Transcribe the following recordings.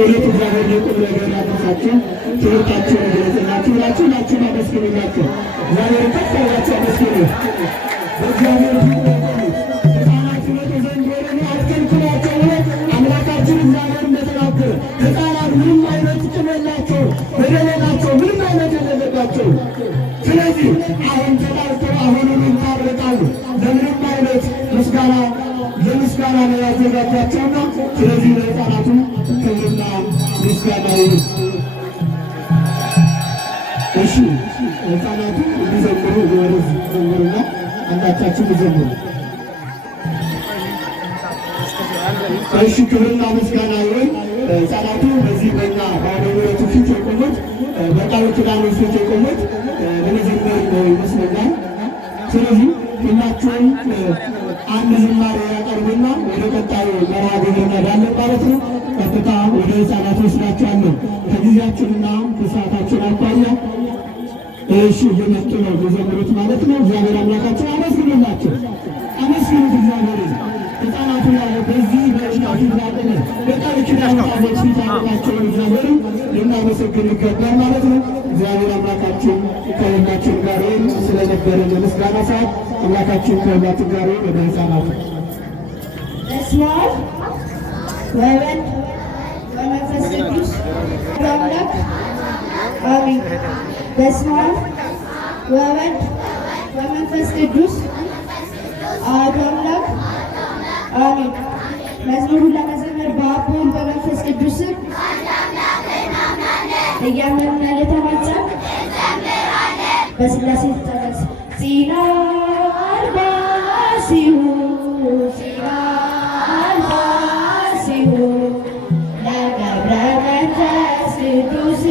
ወዴት እግዚአብሔር የቁም ነገር ያደረሳችሁ ትምህርታችሁን ገለጸላችሁ ብላችሁ ናችሁን አመስግኑላቸው። እግዚአብሔር ከፍ ያላችሁ አመስግኑ። በእግዚአብሔር ፊት ሕፃናት ይመጡ ዘንድ ወደኔ አትከልክሏቸው ብሎ አምላካችን እግዚአብሔር እንደተናገረ ሕፃናት ምንም አይነት ጥቅም የላቸው፣ በደል የላቸው፣ ምንም አይነት የሌለባቸው። ስለዚህ አሁን ተጣልተው አሁኑን ይታረቃሉ። ለምንም አይነት ለምስጋና ነው ያዘጋጃቸውና ስለዚህ ለሕፃናቱ ክብርና ምስጋና ይሁን። እሺ ሕፃናቱ እንዲዘምሩ ወደዚህ ዘምሩና አንዳቻችሁ ዘምሩ። እሺ ክብርና ምስጋና ይሁን። ሕፃናቱ በዚህ በእኛ በአውደ ምሕረቱ ፊት የቆሙት በቃል ኪዳኑ ፊት የቆሙት ለመዘመር ነው ይመስለኛል። ስለዚህ ሁላችሁም አንድ ዝማሬ ያቀርቡና ወደ ቀጣዩ መርሃ ግብር እንሄዳለን ማለት ነው። ቀጥታ ወደ ሕፃናት ወስዳችኋለሁ ከጊዜያችንና ከሰዓታችን አኳያ። እሺ እየመጡ ነው የዘምሩት ማለት ነው። እግዚአብሔር አምላካችን አመስግኑላቸው፣ አመስግኑት እግዚአብሔርን። ሕፃናቱ ያለ በዚህ በእናቱ ዛቅነ በቃል ኪዳኑ ፊት ያመጣቸውን እግዚአብሔርን ልናመሰግን ይገባል ማለት ነው። እግዚአብሔር አምላካችን ከሁላችን ጋር ስለነበረ ለምስጋና ሰዓት አምላካችን ከሁላችን ጋር ወደ ሕፃናቱ በስመ አብ ወወልድ ወመንፈስ ቅዱስ አምላክ አሜን። በስመ አብ ወወልድ ወመንፈስ ቅዱስ አሐዱ አምላክ አሜን። መዝሙሩን ለመዘመር በአብ በወልድ በመንፈስ ቅዱስ ስም እያመንና እየተማጸን በሥላሴ ተጠቀስ ዜና አልባ ሲሆን ለገብረ መንፈስ ቅዱስ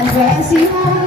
Alba